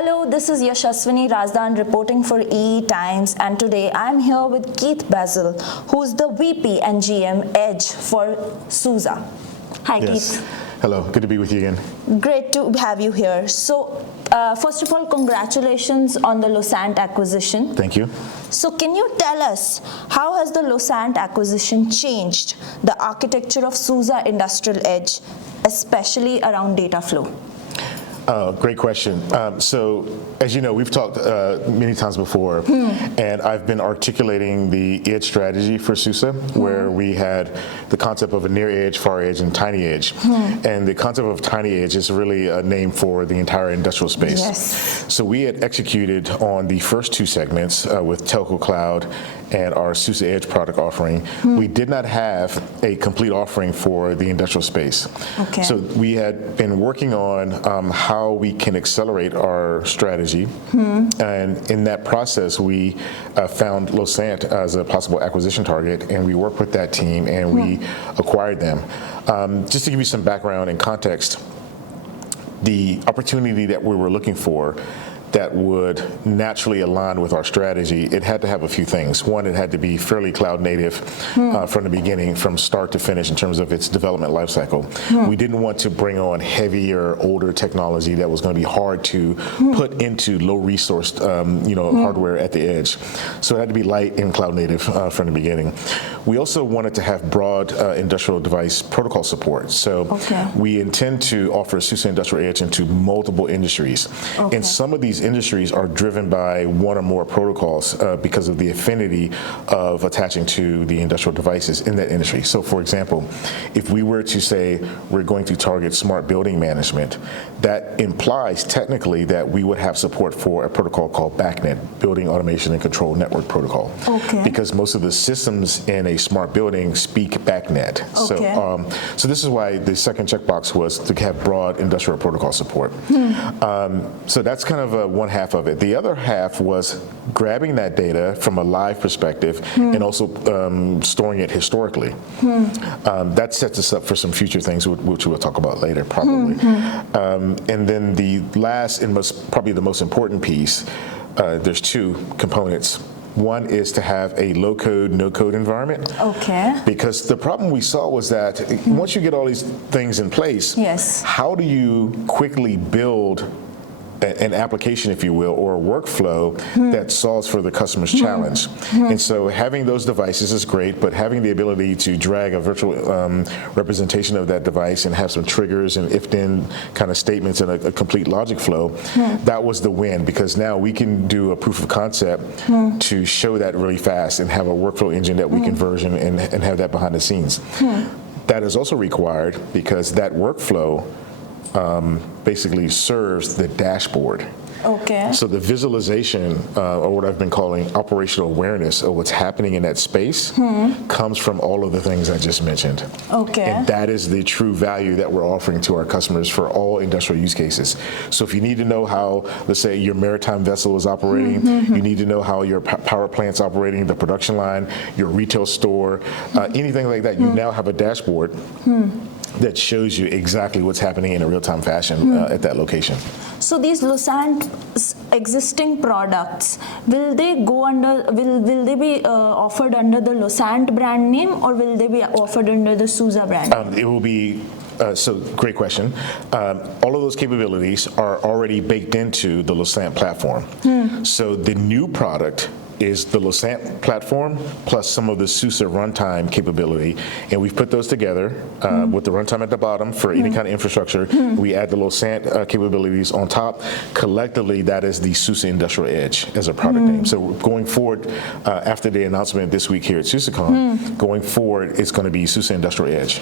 Hello, this is Yashaswini Razdan reporting for EE Times, and today I'm here with Keith Basil, who's the VP and GM Edge for SUSE. Hi, Yes. Keith. Hello, good to be with you again. Great to have you here. So, first of all, congratulations on the Losant acquisition. Thank you. So, can you tell us how has the Losant acquisition changed the architecture of SUSE Industrial Edge, especially around data flow? Great question. So, as you know, we've talked many times before, and I've been articulating the edge strategy for SUSE, where we had the concept of a near edge, far edge, and tiny edge. And the concept of tiny edge is really a name for the entire industrial space. Yes. So we had executed on the first two segments with Telco Cloud and our SUSE Edge product offering. We did not have a complete offering for the industrial space. Okay. So we had been working on how we can accelerate our strategy. And in that process, we found Losant as a possible acquisition target, and we worked with that team and we acquired them. Just to give you some background and context, the opportunity that we were looking for that would naturally align with our strategy, it had to have a few things. One, it had to be fairly cloud native from the beginning, from start to finish in terms of its development lifecycle. We didn't want to bring on heavier, older technology that was going to be hard to put into low resourced hardware at the edge. So it had to be light and cloud native from the beginning. We also wanted to have broad industrial device protocol support. So we intend to offer SUSE Industrial Edge into multiple industries. And some of these industries are driven by one or more protocols because of the affinity of attaching to the industrial devices in that industry. So for example, if we were to say we're going to target smart building management, that implies technically that we would have support for a protocol called BACnet, Building Automation and Control Network Protocol. Because most of the systems in a smart building speak BACnet. So this is why the second checkbox was to have broad industrial protocol support. So that's kind of one half of it. The other half was grabbing that data from a live perspective and also storing it historically. That sets us up for some future things, which we'll talk about later probably. And then the last and probably the most important piece, there's two components. One is to have a low-code, no-code environment. Because the problem we saw was that once you get all these things in place, how do you quickly build an application, if you will, or a workflow that solves for the customer's challenge? And so having those devices is great, but having the ability to drag a virtual representation of that device and have some triggers and if-then kind of statements and a complete logic flow, that was the win, because now we can do a proof of concept to show that really fast and have a workflow engine that we can version and have that behind the scenes. That is also required because that workflow basically serves the dashboard. So the visualization, or what I've been calling operational awareness of what's happening in that space, comes from all of the things I just mentioned. And that is the true value that we're offering to our customers for all industrial use cases. So if you need to know how, let's say, your maritime vessel is operating, you need to know how your power plant's operating, the production line, your retail store, anything like that, you now have a dashboard that shows you exactly what's happening in a real-time fashion at that location. So these Losant existing products, will they go under? Will they be offered under the Losant brand name, or will they be offered under the SUSE brand? It will be. So great question. All of those capabilities are already baked into the Losant platform. So the new product is the Losant platform plus some of the SUSE runtime capability, and we've put those together with the runtime at the bottom for any kind of infrastructure. We add the Losant capabilities on top. Collectively, that is the SUSE Industrial Edge as a product name. So going forward, after the announcement this week here at SUSECon, going forward, it's going to be SUSE Industrial Edge.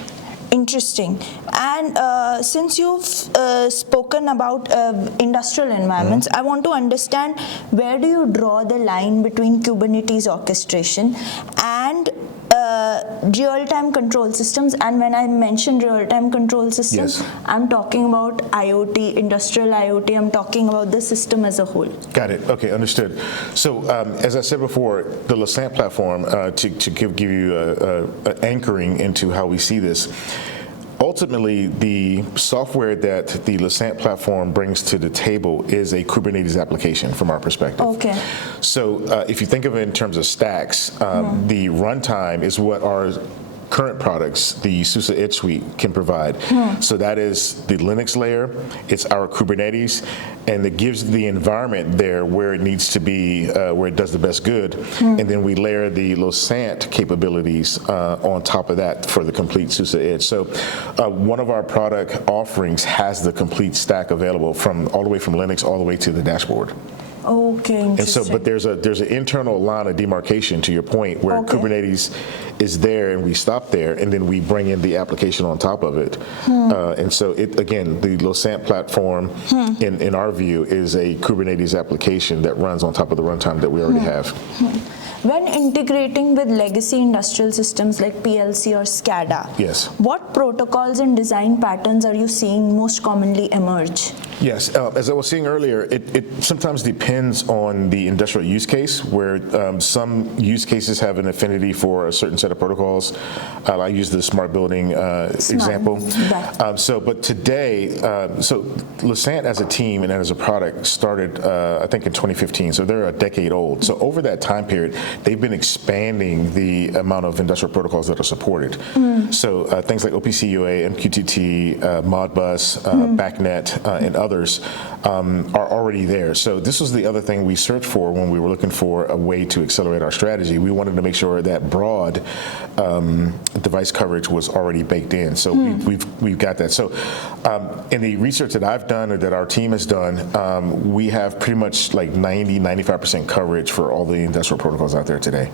Interesting. And since you've spoken about industrial environments, I want to understand, where do you draw the line between Kubernetes orchestration and real-time control systems? And when I mention real-time control systems, I'm talking about IoT, industrial IoT, I'm talking about the system as a whole. Got it. Okay, understood. So as I said before, the Losant platform, to give you an anchoring into how we see this, Ultimately, the software that the Losant platform brings to the table is a Kubernetes application from our perspective. Okay. So if you think of it in terms of stacks, the runtime is what our current products, the SUSE Edge suite, can provide. So that is the Linux layer, it's our Kubernetes, and it gives the environment there where it needs to be, where it does the best good, and then we layer the Losant capabilities on top of that for the complete SUSE Edge. So one of our product offerings has the complete stack available from all the way from Linux all the way to the dashboard. Okay, And interesting. so, but there's an internal line of demarcation, to your point, where Kubernetes is there and we stop there, and then we bring in the application on top of it. And so, again, the Losant platform, in our view, is a Kubernetes application that runs on top of the runtime that we already have. When integrating with legacy industrial systems like PLC or SCADA, Yes. what protocols and design patterns are you seeing most commonly emerge? Yes, as I was saying earlier, it sometimes depends on the industrial use case, where some use cases have an affinity for a certain set of protocols. I use the smart building example. But today, so Losant as a team and as a product started, I think in 2015, so they're a decade old. So over that time period, they've been expanding the amount of industrial protocols that are supported. So things like OPC UA, MQTT, Modbus, BACnet, and others are already there. So this was the other thing we searched for when we were looking for a way to accelerate our strategy. We wanted to make sure that broad device coverage was already baked in. So we've got that. So in the research that I've done or that our team has done, we have pretty much like 95% coverage for all the industrial protocols out there today.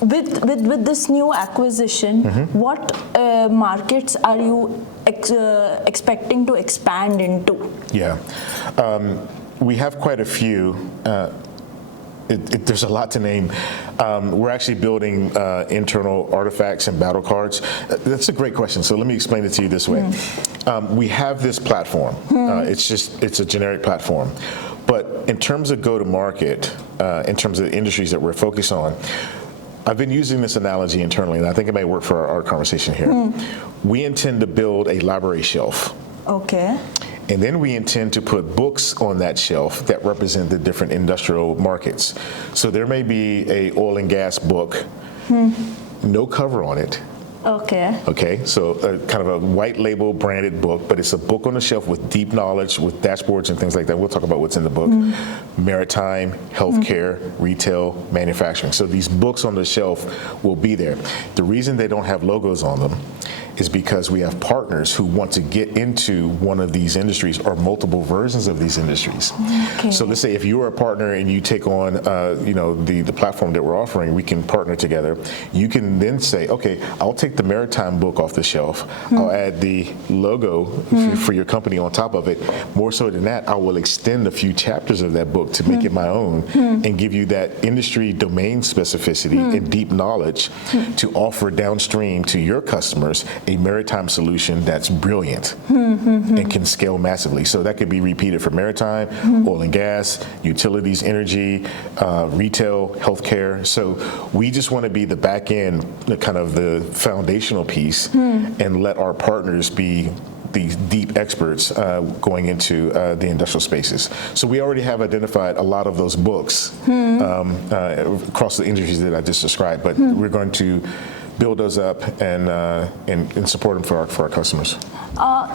With this new acquisition, what markets are you expecting to expand into? Yeah, we have quite a few. There's a lot to name. We're actually building internal artifacts and battle cards. That's a great question. So let me explain it to you this way. We have this platform. It's a generic platform. But in terms of go-to-market, in terms of the industries that we're focused on, I've been using this analogy internally, and I think it may work for our conversation here. We intend to build a library shelf. Okay. And then we intend to put books on that shelf that represent the different industrial markets. So there may be a oil and gas book, no cover on it. Okay. Okay, so kind of a white label branded book, but it's a book on the shelf with deep knowledge, with dashboards and things like that. We'll talk about what's in the book. Maritime, healthcare, retail, manufacturing. So these books on the shelf will be there. The reason they don't have logos on them is because we have partners who want to get into one of these industries or multiple versions of these industries. Okay. So let's say if you're a partner and you take on the platform that we're offering, we can partner together. You can then say, okay, I'll take the maritime book off the shelf. I'll add the logo for your company on top of it. More so than that, I will extend a few chapters of that book to make it my own and give you that industry domain specificity and deep knowledge to offer downstream to your customers a maritime solution that's brilliant and can scale massively. So that could be repeated for maritime, oil and gas, utilities, energy, retail, healthcare. So we just want to be the back end, kind of the foundational piece, and let our partners be these deep experts going into the industrial spaces. So we already have identified a lot of those books across the industries that I just described, but we're going to build those up and support them for our customers.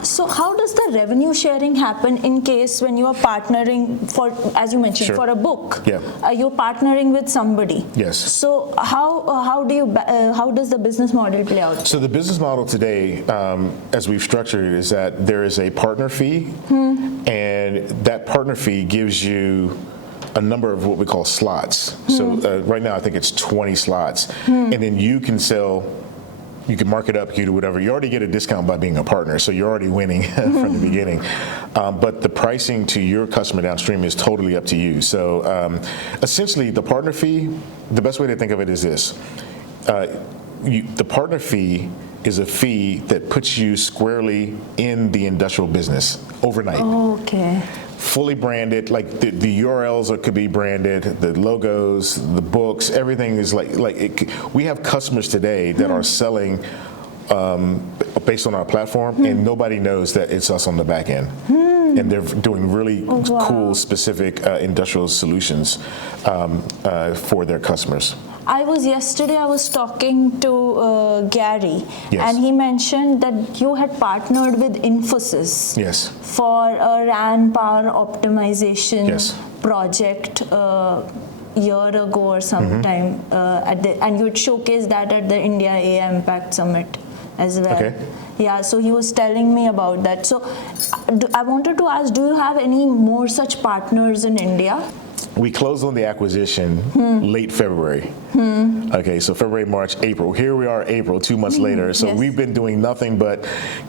So how does the revenue sharing happen in case when you are partnering for, as you mentioned, for a book? Yeah. You're partnering with somebody. Yes. So how does the business model play out? So the business model today, as we've structured it, is that there is a partner fee, and that partner fee gives you a number of what we call slots. So right now I think it's 20 slots, and then you can sell, you can mark it up, you can do whatever. You already get a discount by being a partner, so you're already winning from the beginning. But the pricing to your customer downstream is totally up to you. So essentially the partner fee, the best way to think of it is this. The partner fee is a fee that puts you squarely in the industrial business overnight. Okay. Fully branded, like the URLs could be branded, the logos, the books, everything is we have customers today that are selling based on our platform, and nobody knows that it's us on the back end. And they're doing really cool, specific industrial solutions for their customers. Yesterday I was talking to Gary, Yes. and he mentioned that you had partnered with Infosys Yes. for a RAN power optimization Yes. project year ago or sometime, and you had showcased that at the India AI Impact Summit as well. Okay. Yeah, so he was telling me about that. So I wanted to ask, do you have any more such partners in India? We closed on the acquisition late February. Okay, so February, March, April. Here we are, April, 2 months later. So Yes. we've been doing nothing but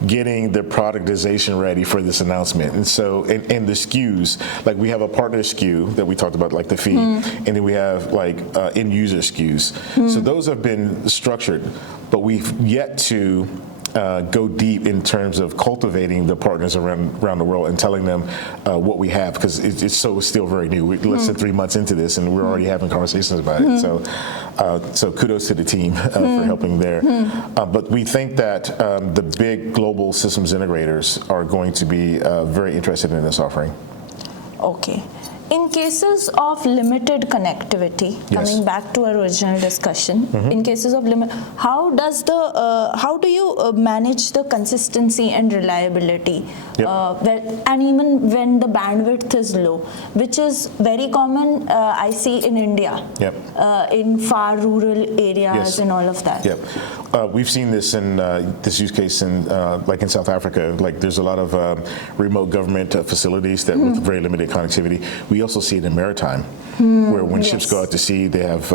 getting the productization ready for this announcement. And so, and the SKUs, like we have a partner SKU that we talked about, like the fee, and then we have like end user SKUs. So those have been structured, but we've yet to go deep in terms of cultivating the partners around the world and telling them what we have, because it's still very new. We're less than 3 months into this, and we're already having conversations about it. So kudos to the team for helping there. But we think that the big global systems integrators are going to be very interested in this offering. Okay. In cases of limited connectivity, Yes. coming back to our original discussion, in cases of how do you manage the consistency and reliability? Yep. And even when the bandwidth is low, which is very common, I see in India, Yep. in far rural areas Yes. and all of that. Yep. We've seen this in this use case in like in South Africa. Like there's a lot of remote government facilities that with very limited connectivity. We also see it in maritime, where when ships Yes. go out to sea, they have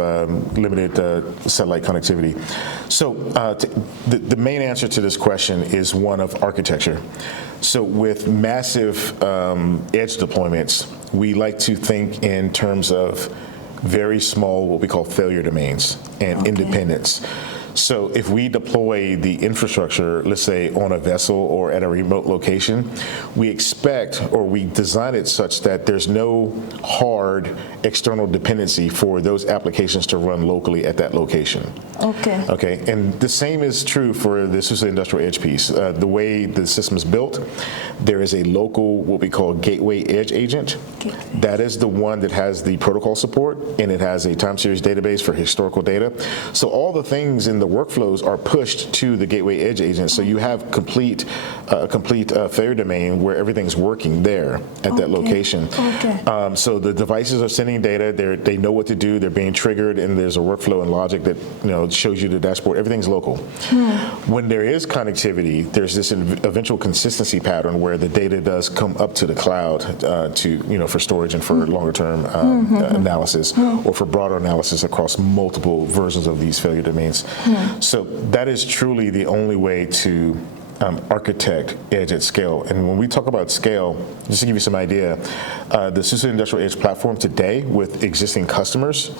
limited satellite connectivity. So the main answer to this question is one of architecture. So with massive edge deployments, we like to think in terms of very small, what we call failure domains and independence. So if we deploy the infrastructure, let's say on a vessel or at a remote location, we expect or we design it such that there's no hard external dependency for those applications to run locally at that location. Okay. Okay, and the same is true for the SUSE Industrial Edge piece. The way the system is built, there is a local, what we call gateway edge agent. That is the one that has the protocol support, and it has a time series database for historical data. So all the things in the workflows are pushed to the gateway edge agent. So you have complete failure domain where everything's working there at that location. Okay. So the devices are sending data. They know what to do. They're being triggered, and there's a workflow and logic that shows you the dashboard. Everything's local. When there is connectivity, there's this eventual consistency pattern where the data does come up to the cloud for storage and for longer term analysis or for broader analysis across multiple versions of these failure domains. So that is truly the only way to architect edge at scale. And when we talk about scale, just to give you some idea, the SUSE Industrial Edge platform today with existing customers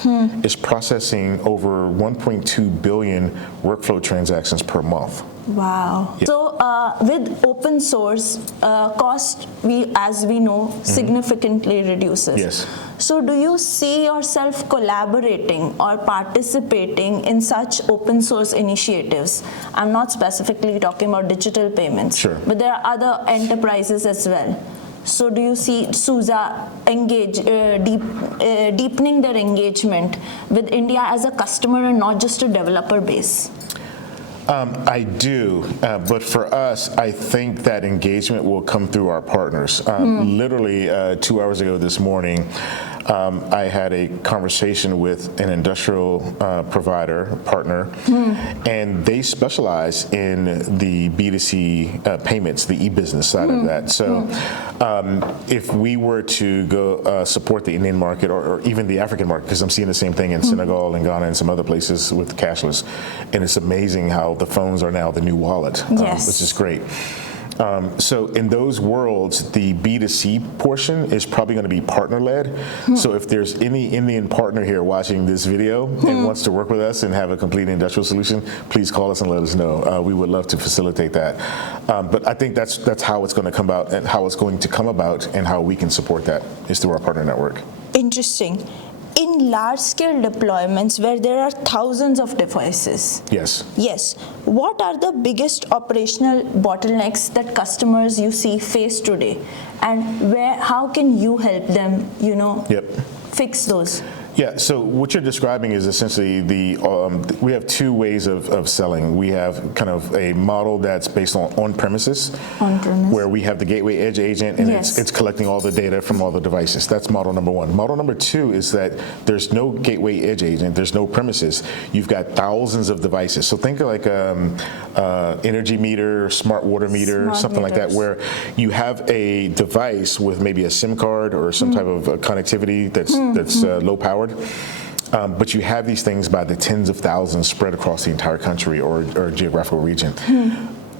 is processing over 1.2 billion workflow transactions per month. Wow. Yeah. So with open source, cost, as we know, significantly reduces. Yes. So do you see yourself collaborating or participating in such open source initiatives? I'm not specifically talking about digital payments, Sure. but there are other enterprises as well. So do you see SUSE deepening their engagement with India as a customer and not just a developer base? I do, but for us, I think that engagement will come through our partners. Literally 2 hours ago this morning, I had a conversation with an industrial partner, and they specialize in the B2C payments, the e-business side of that. So if we were to go support the Indian market or even the African market, because I'm seeing the same thing in Senegal and Ghana and some other places with cashless, and it's amazing how the phones are now the new wallet, which is great. So in those worlds, the B2C portion is probably going to be partner-led. So if there's any Indian partner here watching this video and wants to work with us and have a complete industrial solution, please call us and let us know. We would love to facilitate that. But I think that's how it's going to come about and how it's going to come about and how we can support that is through our partner network. Interesting. in large-scale deployments where there are thousands of devices, Yes. what are the biggest operational bottlenecks that customers you see face today, and how can you help them, fix those? Yeah, so what you're describing is essentially we have two ways of selling. We have kind of a model that's based on premises, where we have the gateway edge agent, and it's collecting all the data from all the devices. That's model number one. Model number two is that there's no gateway edge agent, there's no premises. You've got thousands of devices. So think of like energy meter, smart water meter, something like that, where you have a device with maybe a SIM card or some type of connectivity that's low powered. But you have these things by the tens of thousands spread across the entire country or geographical region.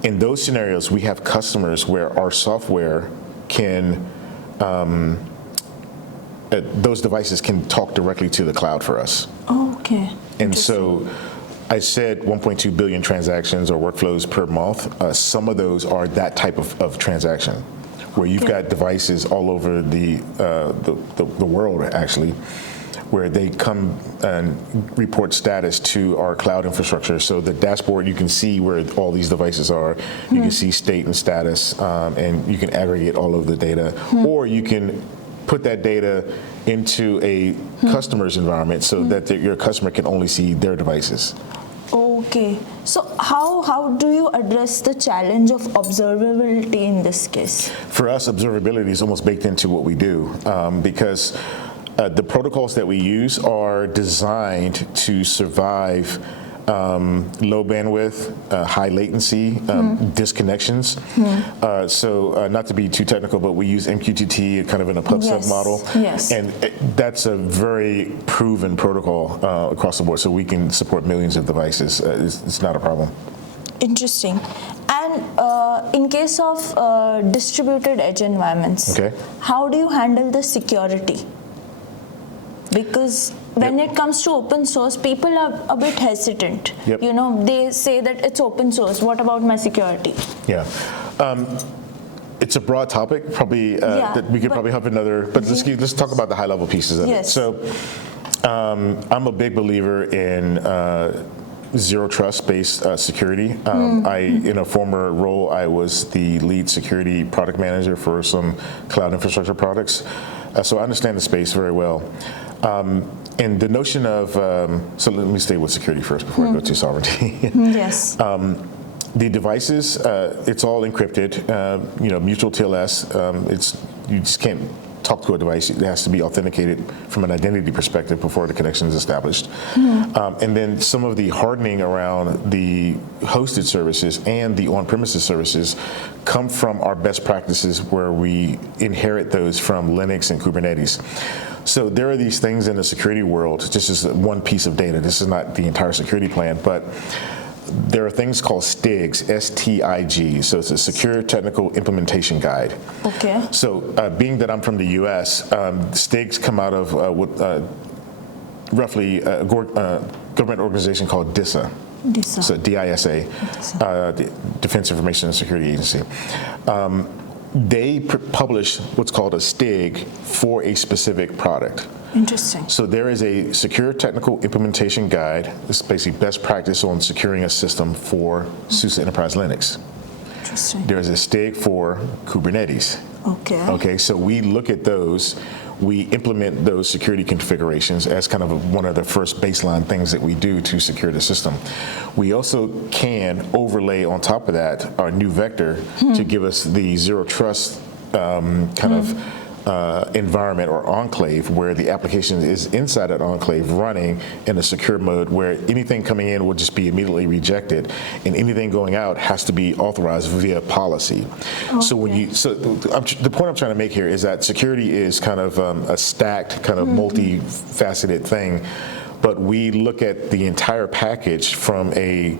In those scenarios, we have customers where our software can, those devices can talk directly to the cloud for us. Oh, okay. And so I said 1.2 billion transactions or workflows per month. Some of those are that type of transaction, where you've got devices all over the world, actually, where they come and report status to our cloud infrastructure. So the dashboard, you can see where all these devices are. You can see state and status, and you can aggregate all of the data. Or you can put that data into a customer's environment so that your customer can only see their devices. Okay. So how do you address the challenge of observability in this case? For us, observability is almost baked into what we do, because the protocols that we use are designed to survive low bandwidth, high latency, disconnections. So not to be too technical, but we use MQTT kind of in a pub/sub model. Yes. And that's a very proven protocol across the board, so we can support millions of devices. It's not a problem. Interesting. And in case of distributed edge environments, how do you handle the security? Because when it comes to open source, people are a bit hesitant. They say that it's open source. What about my security? Yeah. It's a broad topic, probably that we could probably have another, but let's talk about the high level pieces of it. So I'm a big believer in zero trust based security. In a former role, I was the lead security product manager for some cloud infrastructure products. So I understand the space very well. And the notion of, so let me stay with security first before I go to sovereignty. Yes. The devices, it's all encrypted, mutual TLS. You just can't talk to a device. It has to be authenticated from an identity perspective before the connection is established. And then some of the hardening around the hosted services and the on-premises services come from our best practices, where we inherit those from Linux and Kubernetes. So there are these things in the security world, just as one piece of data. This is not the entire security plan, but there are things called STIGs, S-T-I-G. So it's a Secure Technical Implementation Guide. Okay. So being that I'm from the U.S., STIGs come out of roughly a government organization called DISA. So DISA, the Defense Information and Security Agency. They publish what's called a STIG for a specific product. Interesting. So there is a Secure Technical Implementation Guide. It's basically best practice on securing a system for SUSE Enterprise Linux. Interesting. There's a STIG for Kubernetes. Okay, so we look at those. We implement those security configurations as kind of one of the first baseline things that we do to secure the system. We also can overlay on top of that our new vector to give us the zero trust kind of environment or enclave, where the application is inside that enclave running in a secure mode, where anything coming in will just be immediately rejected, and anything going out has to be authorized via policy. So the point I'm trying to make here is that security is kind of a stacked, kind of multifaceted thing. But we look at the entire package from a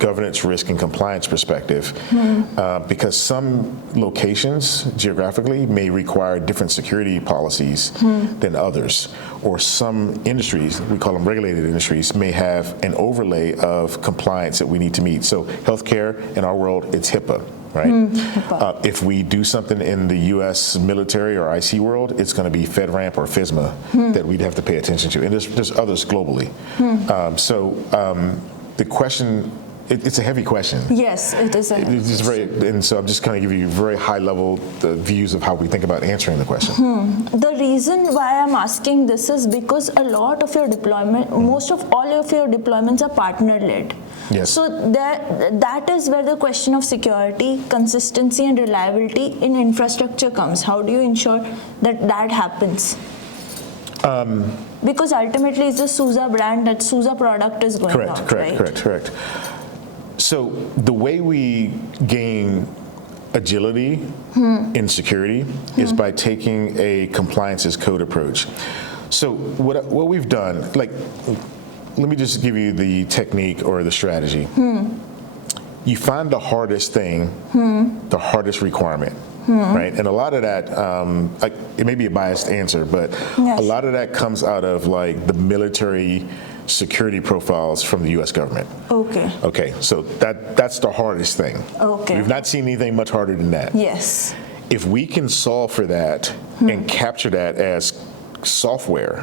governance, risk, and compliance perspective, because some locations geographically may require different security policies than others, or some industries, we call them regulated industries, may have an overlay of compliance that we need to meet. So healthcare, in our world, it's HIPAA. right? If we do something in the U.S. military or IC world, it's going to be FedRAMP or FISMA that we'd have to pay attention to, and there's others globally. The question, it's a heavy question. Yes, it is. It's just very, and so I'm just going to give you very high-level views of how we think about answering the question. The reason why I'm asking this is because a lot of your deployment, most of all of your deployments are partner-led. Yes. So that is where the question of security, consistency, and reliability in infrastructure comes. How do you ensure that that happens? Because ultimately it's the SUSE brand, that SUSE product is going out, right? Correct. So the way we gain agility in security is by taking a compliance as code approach. So what we've done, like, let me just give you the technique or the strategy. You find the hardest thing, the hardest requirement. Right, and a lot of that, like, it may be a biased answer, but a lot of that comes out of like the military security profiles from the U.S. government. Okay, so that's the hardest thing. We've not seen anything much harder than that. Yes. If we can solve for that and capture that as software,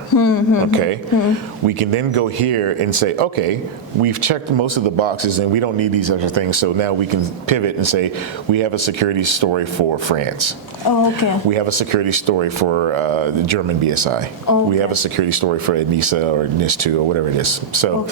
we can then go here and say, okay, we've checked most of the boxes and we don't need these other things, so now we can pivot and say, we have a security story for France. We have a security story for the German BSI. We have a security story for NISA or NIS2 or whatever it is. So.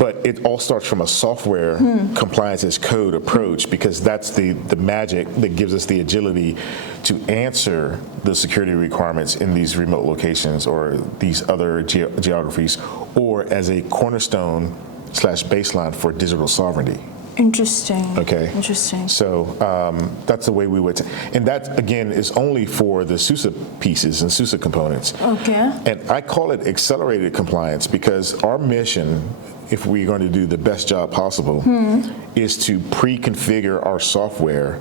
But it all starts from a software compliance as code approach, because that's the magic that gives us the agility to answer the security requirements in these remote locations or these other geographies, or as a cornerstone / baseline for digital sovereignty. Interesting. Okay. Interesting. So that's the way we would, and that again is only for the SUSE pieces and SUSE components. And I call it accelerated compliance because our mission, if we're going to do the best job possible, is to pre-configure our software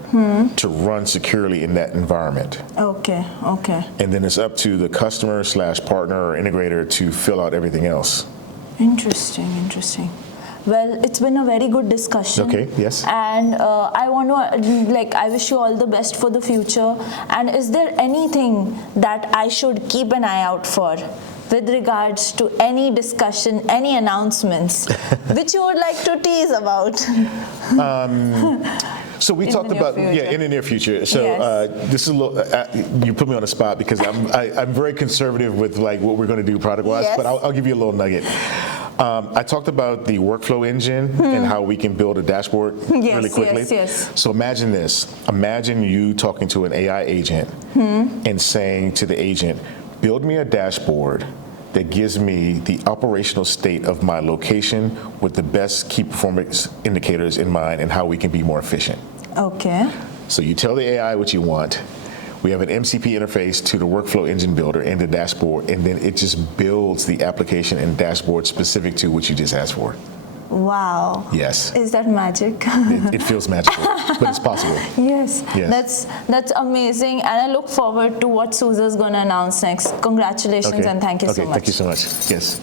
to run securely in that environment. And then it's up to the customer / partner or integrator to fill out everything else. Interesting. Well, it's been a very good discussion. Yes. And I want to, I wish you all the best for the future. And is there anything that I should keep an eye out for with regards to any discussion, any announcements, which you would like to tease about? So we talked about, in the near future. So this is a little, you put me on the spot because I'm very conservative with like what we're going to do product-wise, but I'll give you a little nugget. I talked about the workflow engine and how we can build a dashboard really quickly. So imagine this. Imagine you talking to an AI agent and saying to the agent, build me a dashboard that gives me the operational state of my location with the best key performance indicators in mind and how we can be more efficient. So you tell the AI what you want. We have an MCP interface to the workflow engine builder and the dashboard, and then it just builds the application and dashboard specific to what you just asked for. Wow. Yes. Is that magic? It feels magical, but it's possible. Yes. That's amazing, and I look forward to what SUSE is going to announce next. Congratulations and thank you so much. Thank you so much. Yes.